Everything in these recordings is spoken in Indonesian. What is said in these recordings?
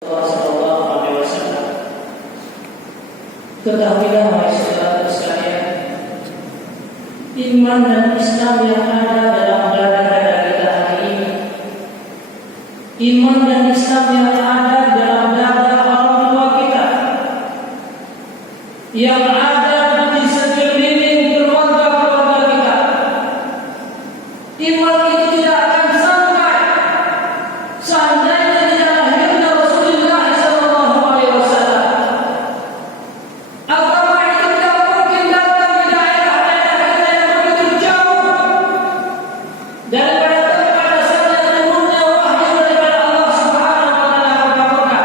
Sallallahu Alaihi Wasallam. Ketahuilah wahai saudara sekalian, iman dan Islam yang ada dalam dada-dada kita hari ini, iman dan Islam yang ada dalam dada orang tua kita, yang ada di sekeliling keluarga-keluarga kita, iman itu tidak akan sampai seandainya tidak lahirnya Rasulullah Sallallahu Alaihi Wasallam. Agama itu tidak mungkin datang di daerah-daerah kita yang begitu jauh daripada tempat asalnya turunnya wahyu daripada Allah Subhanahu Wa Taala kepada kita.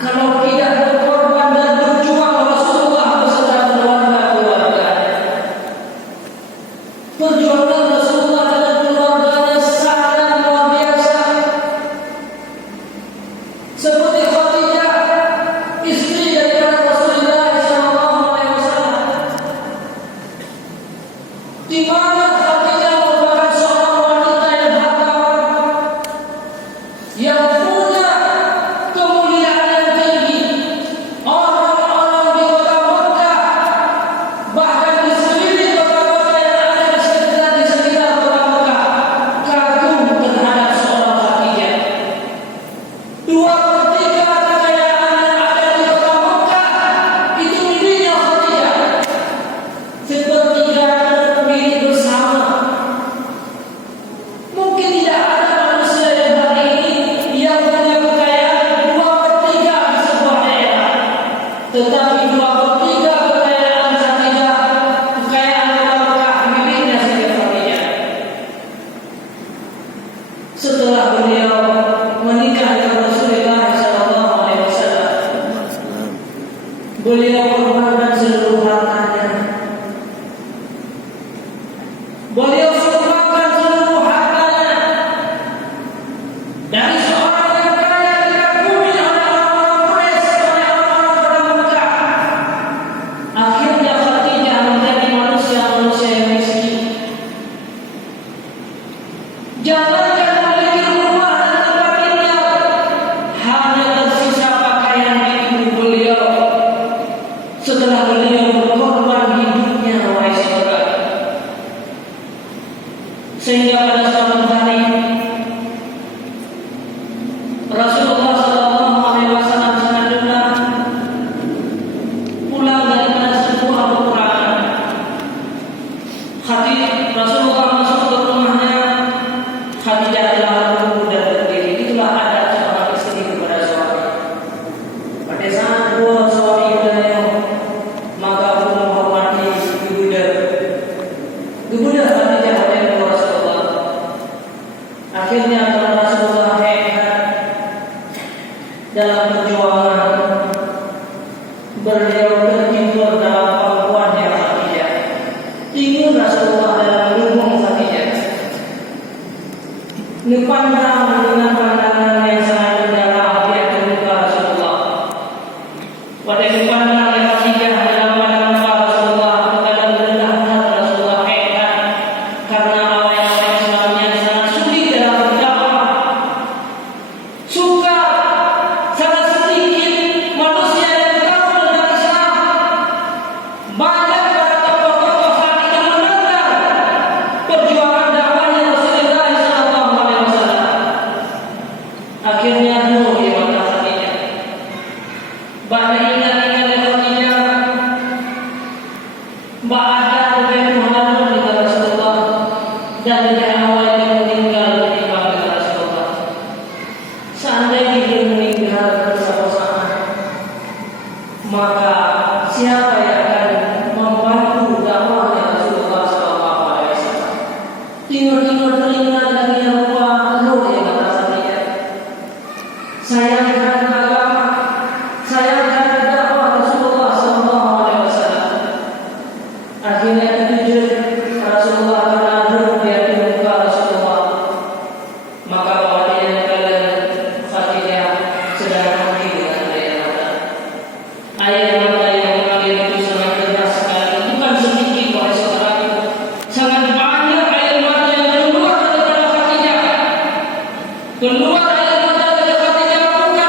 Kalau tidak berkorban dan berjuang Rasulullah beserta keluarga-keluarga, perjuangan Rasulullah dan keluarganya sangat luar biasa. Seperti Khadijah, istri daripada Rasulullah Sallallahu Alaihi Wasallam, di mana Khadijah merupakan seorang wanita yang hartawan, yang punya kemuliaan yang tinggi. Orang-orang di kota Mekah, bahkan di sekeliling kota-kota yang ada di sekitar kota Mekah, kagum terhadap seorang Khadijah. 2/3 kekayaan yang ada di kota Mekah itu miliknya Khadijah. Sepertiga milik bersama. Mungkin tidak ada manusia yang hari ini yang punya kekayaan 2/3 di sebuah daerah, tetapi 2/3 kekayaan Khadijah, kekayaan kota Mekah miliknya Siti Khadijah. Setelah beliau menikah dengan Rasulullah Sallallahu Alaihi Wasallam, beliau korbankan seluruh hartanya. Beliau sumbangkan seluruh hartanya. Dari seorang yang kaya dikagumi oleh orang-orang Quraisy, oleh orang-orang Mekah, akhirnya Khadijah menjadi manusia-manusia yang miskin. Jangankan memiliki rumah dan tempat tinggal, hanya tersisa pakaian di tubuh beliau setelah beliau berkorban hidupnya, wahai saudara. Sehingga pada suatu hari Rasulullah Sallallahu Alaihi Wasallam sangat dengar pulang daripada sebuah peperangan. Rasulullah masuk ke rumahnya, Khadijah telah menunggu dan berdiri. Itulah adat seorang istri kepada suami. Pada saat dua suami beliau, maka pun menghormati ibunda Khadijah oleh Rasulullah. Akhirnya karena Rasulullah hebat dalam perjuangan, beliau tertidur dalam pangkuannya Khadijah. Tidur Rasulullah dalam lubung Khadijah. Dipandang dengan pandangan yang sangat mendalam, dia terluka Rasulullah. Pada dipandang oleh Khadijah dalam pandangan Rasulullah, maka benar-benar Rasulullah hebat karena awal-awal Islamnya sangat sulit dalam berdakwah. Suka sangat sedikit manusia yang tahu tentang Islam. Banyak para tokoh-tokoh saat itu menentang perjuangan dakwahnya Rasulullah Sallallahu Alaihi Wasallam. Akhirnya nur di mata Khadijah. Banyak ingat-ingat Khadijah, ada kebutuhan dengan Rasulullah, dan dari awal dia meninggal dipanggil Rasulullah. Seandainya dia meninggal bersama-sama, maka siapa yang akan membantu dakwahnya Rasulullah Sallallahu Alaihi Wasallam? Timur-timur telinga dan yang rupa nur di mata Khadijah. Sayangkan agama, sayangkan dakwah Rasulullah Sallallahu Alaihi Wasallam. Akhirnya terjun Rasulullah karena nur di hati muka Rasulullah. Maka bawaannya kalian Khadijah sedang mandi dengan air mata. Air mata yang mengalir itu sangat deras sekali, bukan sedikit wahai saudaraku. Sangat banyak air mata yang keluar daripada Khadijah. Keluar air mata dari Khadijah bukan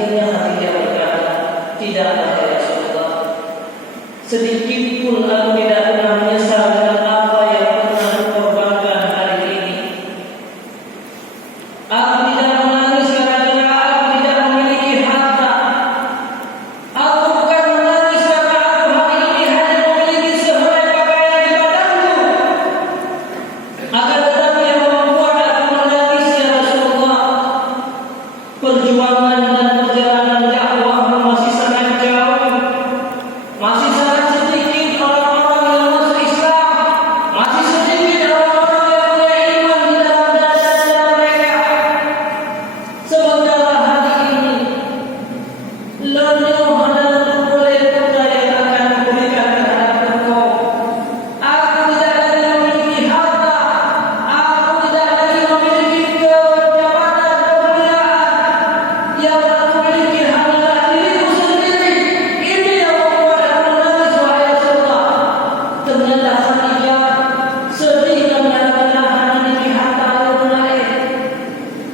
Akhirnya Khadijah berkata, tidak wahai Rasulullah, sedikit pun aku tidak pernah menyesal dengan apa yang pernah aku korbankan hari ini. Aku tidak menangis gara-gara aku tidak memiliki harta. Aku bukan menangis karena aku hari ini hanya memiliki sehelai pakaian di badanku. Akan tetapi yang membuat aku menangis ya Rasulullah, perjuangan dan perjalanan dakwahmu masih sangat jauh, masih sangat sedikit orang-orang yang masuk Islam, masih sedikit orang-orang yang punya iman di dalam dada mereka. Sementara hari ini lenyap adalah boleh putra yang akan diberikan terhadap engkau. Aku tidak lagi memiliki harta, aku tidak lagi memiliki jabatan kemuliaan. Yang aku miliki hanyalah diriku sendiri. Ini yang membuat aku menangis wahai Rasulullah. Ternyata Khadijah sedih karena memiliki harta yang lain.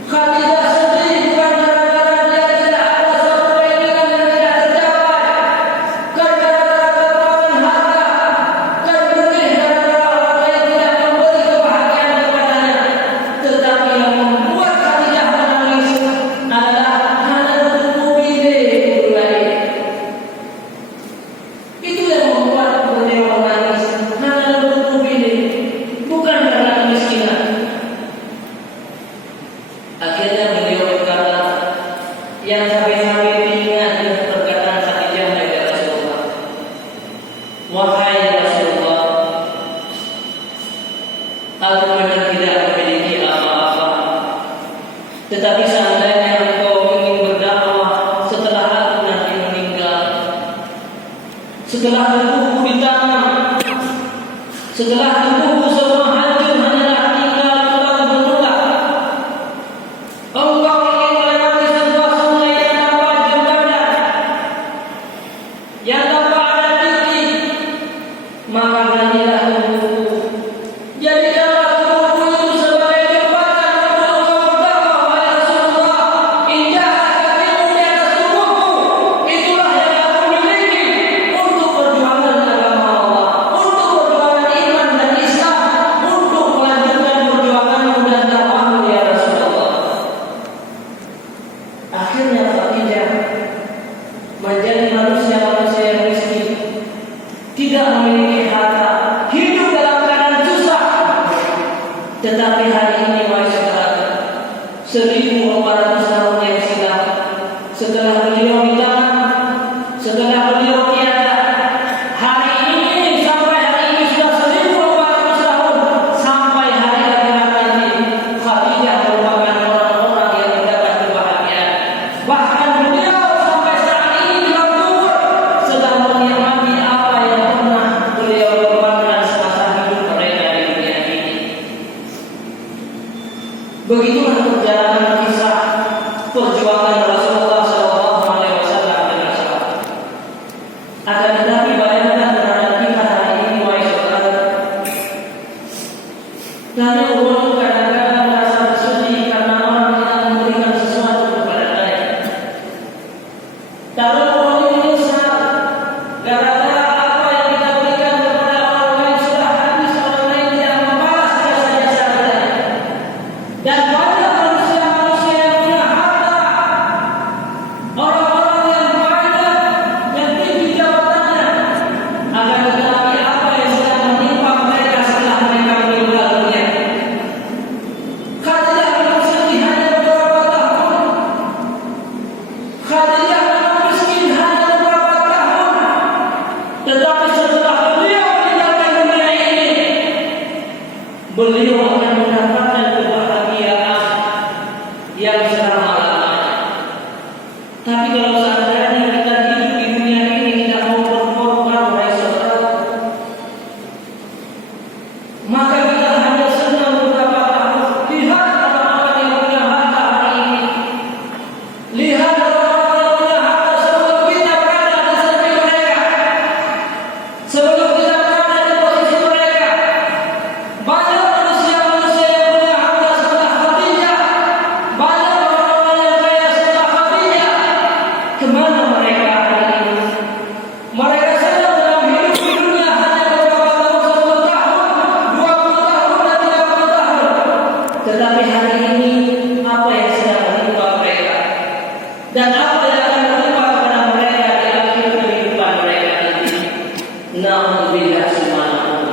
Khadijah sedih bukan gara-gara dia tidak ada suatu keinginan yang tidak tercapai, bukan gara-gara kekurangan harta, bukan mungkin gara-gara orang lain tidak memberi kebahagiaan kepadanya. Tetapi yang membuat Khadijah menangis adalah hanatul bidai lain. Itu yang membuat beliau menangis. Hanatul bidai, bukan karena kemiskinan. Akhirnya beliau berkata, yang sampai-sampai diingat dengan perkataan Khadijah kepada Rasulullah, wahai Rasulullah, aku memang tidak memiliki apa-apa, tetapi seandainya engkau ingin berdakwah setelah aku nanti meninggal, setelah tubuhku ditanam, setelah tubuhku semua hancur hanyalah tinggal tulang belulang, engkau ingin melewati sebuah sungai yang tanpa jembatan, yang tanpa ada titik, maka ganilah tubuhku. Jadikanlah tubuhku itu sebagai jembatan untuk engkau berdakwah wahai Rasulullah. Injaklah kakimu di atas tubuhku. Itulah yang aku miliki untuk perjuangan agama Allah, untuk perjuangan iman dan Islam, untuk melanjutkan perjuanganmu dan dakwahmu ya Rasulullah. Akhirnya Khadijah menjadi manusia-manusia yang miskin, tidak memiliki harta, hidup dalam keadaan susah. Tetapi hari ini wahai saudara, 1400 tahun yang silam, setelah beliau ditanam, setelah beliau tiada, hari ini sampai hari ini sudah 1400 tahun, sampai hari akhirat nanti, Khadijah merupakan orang-orang yang mendapat kebahagiaan. Bahkan beliau sampai saat ini di dalam kubur sedang menikmati apa yang pernah beliau korbankan semasa hidup mereka di dunia ini. Begitulah perjalanan kisah perjuangan Rasulullah SAW dengan sahabat. Akan tetapi bayangkan terhadap kita hari ini wahai saudara, kami orang kadang-kadang merasa bersedih karena orang tidak memberikan sesuatu kepada saya. Taruh orang ini menyesal gara-gara apa yang kita berikan kepada orang lain sudah habis, orang lain tidak membalas jasa-jasa kita. Dan banyak manusia-manusia yang punya harta, orang-orang yang banyak, yang tinggi jabatannya, akan tetapi apa yang sedang menimpa mereka setelah mereka meninggal dunia. Khadijah memang sedih hanya beberapa tahun, Khadijah memang miskin hanya beberapa tahun, tetapi setelah beliau meninggalkan dunia ini, beliau akan mendapatkan kebahagiaan yang selama-lamanya. Tapi kalau seandainya kita hidup di dunia ini tidak mau berkorban wahai saudara, maka kita hanya senang beberapa tahun. Lihat orang-orang yang punya harta hari ini, lihat orang-orang yang punya harta sebelum kita berada di samping mereka, sebelum kita berada di posisi mereka. Banyak manusia-manusia yang punya harta setelah Khadijah, banyak orang-orang yang kaya setelah Khadijah, dan apa yang akan menimpa kepada mereka di akhir kehidupan mereka nanti. Na'udzubillah subhanallah.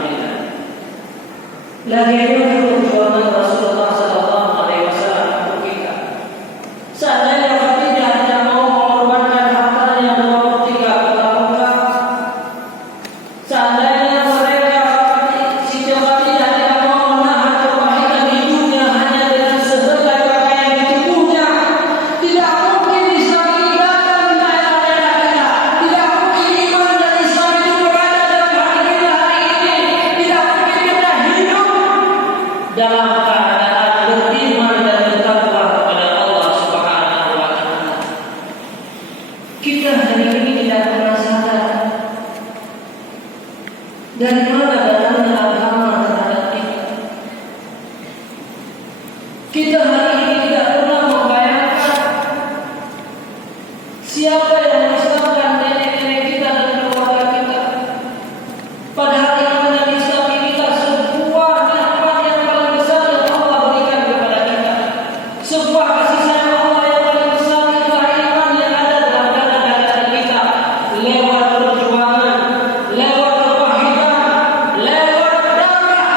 Lagi perjuangan Rasulullah sallallahu alaihi wasallam untuk kita. Seandainya Khadijah tidak mau mengorbankan hartanya 2/3 kota Mekah, seandainya mereka Siti Khadijah tidak mau menahan kepahitan hidupnya hanya dengan sehelai pakaian di tubuhnya, tidak mungkin Islam ini datang di daerah-daerah kita. Tidak mungkin iman dan Islam itu berada dalam hati kita hari ini. Tidak mungkin kita hidup dalam keadaan beriman dan bertakwa kepada Allah Subhanahu wa taala. Kita hari ini tidak pernah sadar dari mana datangnya agama terhadap kita. Kita hari ini tidak pernah membayangkan siapa yang mengislamkan nenek-nenek kita dan keluarga kita. Padahal iman dan Islam ini kita sebuah nikmat yang paling besar yang Allah berikan kepada kita. Sebuah kasih sayang Allah yang paling besar itulah iman yang ada dalam dada-dada kita. Lewat perjuangan, lewat kepahitan, lewat darah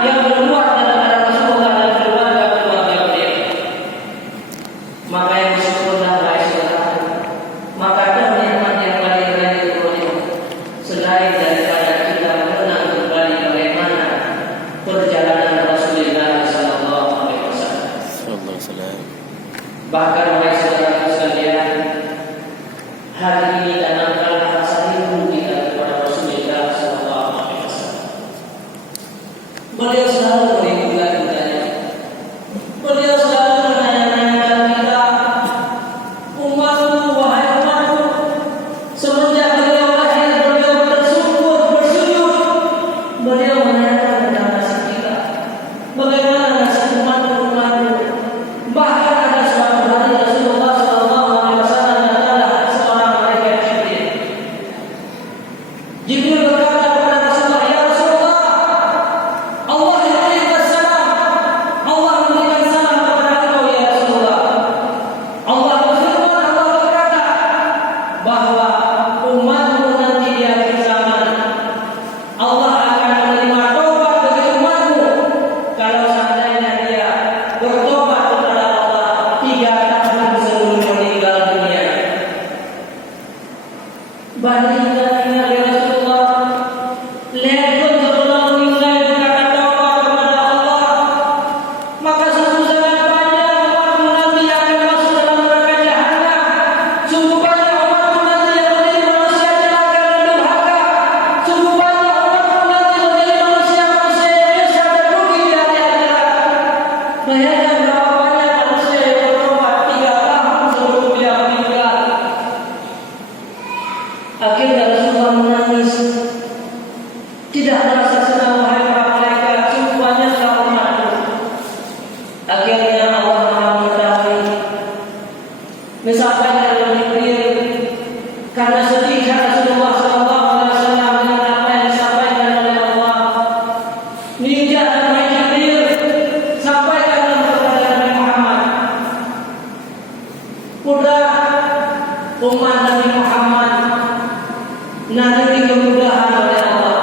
yang berbuat dalam darah Rasulullah dan keluarga beliau. Maka yang bersyukurlah wahai saudara. Maka ada nikmat yang paling lain itu selain daripada kita mengenal kembali bagaimana perjalanan Rasulullah sallallahu alaihi wasallam. Bahkan wahai saudara sekalian, hari ini tanamkan rasa rindu kita kepada Rasulullah sallallahu alaihi wasallam. Beliau selalu merindukan kita. Beliau selalu menanyakan kita, umatku, wahai umatku. Semenjak beliau lahir, beliau bersujud. Beliau menanyakan tentang nasib kita. Bagaimana nasib umatku? Bahkan ada suatu hari Rasulullah sallallahu alaihi wasallam datanglah seorang malaikat Jibril. Jibril berkata kepada Rasulullah, "Ya Rasulullah, Allah memberikan salam. Allah memberikan salam kepada engkau ya Rasulullah. Allah berfirman, Allah berkata bahwa umatmu nanti di akhir zaman Allah akan menerima taubat bagi umatmu kalau seandainya dia bertobat kepada Allah 3 tahun sebelum meninggal dunia." Bandingkan ini ya Rasulullah, lihat sebelum meninggal berkata taubat kepada Allah, maka sungguh sangat banyak umatmu nanti yang akan masuk dalam neraka jahanam. Sungguh banyak umatmu nanti yang menjadi manusia celaka dan durhaka. Sungguh banyak umatmu nanti menjadi manusia-manusia yang menyesal dan rugi di hari akhirat. Bayangkan berapa banyak manusia yang bertobat 3 tahun sebelum dia meninggal. Akhirnya Rasulullah menangis. Tidak merasa senang wahai para malaikat, sungguh banyaklah umatku. Akhirnya Allah Maha mengetahui. Misalkan dalam Jibril, karena sedih Rasulullah sallallahu alaihi wasallam dengan apa yang disampaikan oleh Allah. Ninja Nabi Jibril sampaikan kepada Nabi Muhammad, putra umat Nabi Muhammad, nanti kemudahan oleh Allah.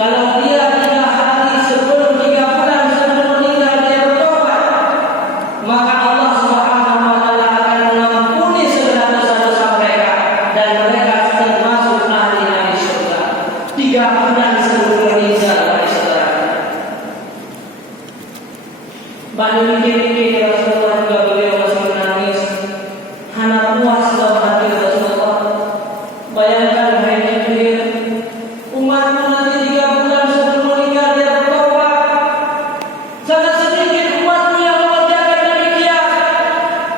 Kalau dia 3 hari sebelum 3 bulan sebelum meninggal dia bertobat, maka Allah Subhanahu wa taala akan mengampuni segala dosa-dosa mereka dan mereka termasuk ahli surga. 3 bulan sebelum meninggal wahai saudara. Banding-banding Rasulullah juga beliau masih menangis. Hana puas dalam hati Rasulullah. Bayangkan wahai Jibril, umatmu nanti 3 bulan sebelum meninggal dia bertobat. Sangat sedikit umatmu yang mengerjakan demikian.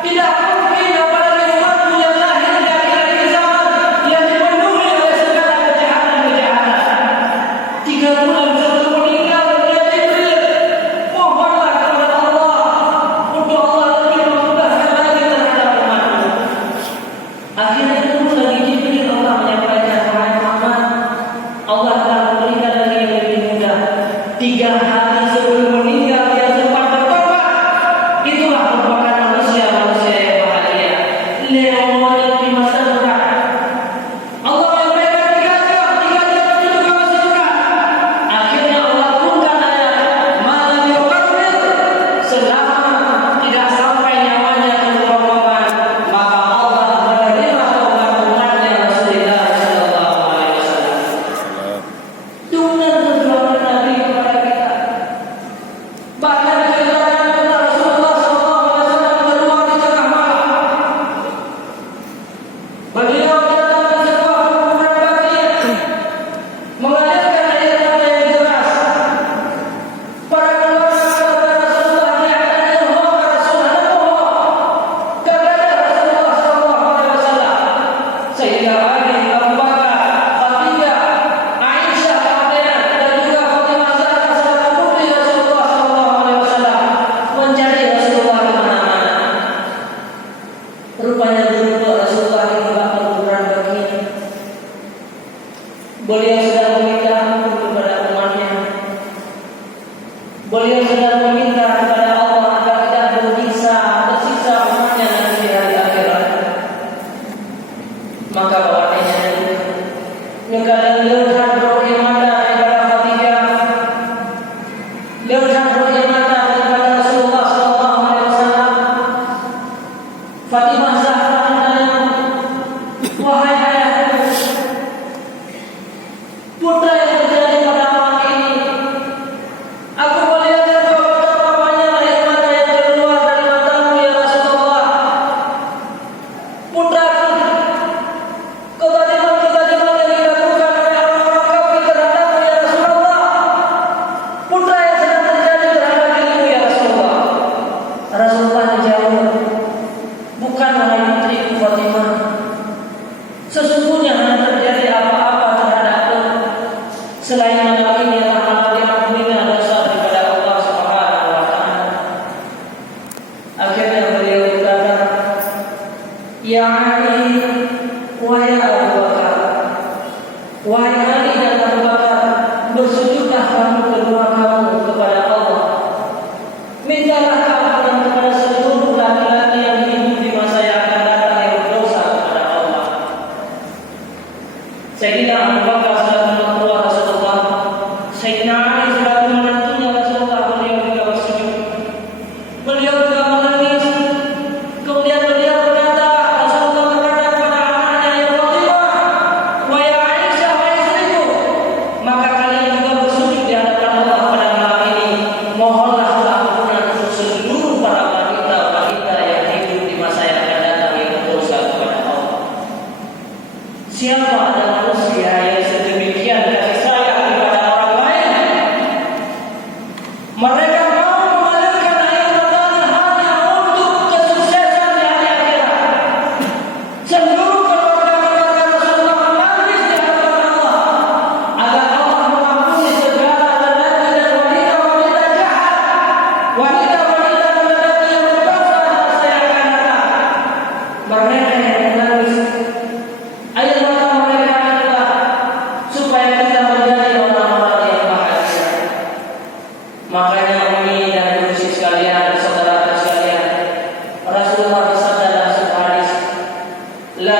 Tidak mungkin apalagi umatmu yang lahir di akhir zaman yang dipenuhi oleh segala kejahatan-kejahatan. 3 bulan sebelum meninggal dia Jibril, mohonlah kepada Allah untuk Allah lebih memudahkan lagi terhadap umatmu. membawa di masa depan. Allah menyampaikan 3 jam penduduk masuk surga. Akhirnya Allah turunkan ayat malam yuqabil, selama tidak sampai nyawanya ke kerongkongan, maka Allah menerima taubat umatnya Rasulullah sallallahu alaihi wasallam. Dengan perjuangan Nabi kepada kita. Bahkan diceritakan Rasulullah sallallahu alaihi wasallam berdoa di tengah malam. Beliau datang ke sebuah kuburan Baqi', mengalirkan air mata yang deras. Para keluarga kata Rasulullah, dia akan bohong, Rasulullah bohong. Kata Rasulullah sallallahu alaihi wasallam, Sayyidah Ali, Abu Bakar, Khadijah, Aisyah, dan juga Fatimah Zahra serta putri Rasulullah sallallahu alaihi wasallam mencari Rasulullah di mana-mana. Rupanya dulu Rasulullah di tempat kuburan Baqi'. Beliau sedang meminta ampun kepada umatnya. Beliau sedang meminta kepada Allah agar tidak bersiksa umatnya nanti di hari akhirat. Maka bawahnya nyekali leuhan roh mata daripada Khadijah, leuhan roh mata daripada Rasulullah sallallahu alaihi wasallam. Fatimah Zahra bertanya, wahai ayahku, putra yang terjadi pada malam ini, aku melihat betapa banyak air mata yang keluar dari matamu ya Rasulullah. Putraku, kau tadi yang dilakukan oleh orang-orang kafir terhadapmu ya Rasulullah. Putra yang sedang terjadi terhadap dirimu ya Rasulullah. Rasulullah menjawab, bukan wahai putriku Fatimah. Sesungguhnya hanya terjadi apa-apa terhadapku selain malam ini adalah amal diampuninya dosa daripada Allah Subhanahu wa taala. Akhirnya beliau berkata, Ya Ali wa ya Abu Bakar, wahai Ali dan Abu Bakar, bersujudlah kamu kedua kamu kepada Allah. Mintalah keampunan kepada seluruh laki-laki yang hidup di masa yang akan datang yang berdosa kepada Allah. Sayyidina Abu Bakar selaku mertua Rasulullah, Sayyidina Ali selaku menantunya Rasulullah, beliau juga bersujud. Beliau juga menangis. Kemudian beliau berkata, Rasulullah berkata kepada anaknya, ya Fatimah, wa ya Aisyah, wa istriku, maka kalian juga bersujud di hadapan Allah pada malam ini. Mohonlah keampunan untuk seluruh para wanita yang hidup di masa yang akan datang yang berdosa kepada Allah. Siapa ada manusia yang sedemikian kasih sayang kepada orang lain? Mereka mau mengalirkan air matanya hanya untuk kesuksesan di hari akhirat. Seluruh keluarga Rasulullah menangis di hadapan Allah agar Allah mengampuni segala lelaki dan wanita-wanita jahat, wanita-wanita dan lelaki yang berdosa di masa yang akan datang. Mereka yang menangis, air mata mereka adalah supaya kita menjadi orang-orang yang bahagia. Makanya umi dan kursi sekalian, saudara sekalian, Rasulullah bersabda dalam sebuah hadis, la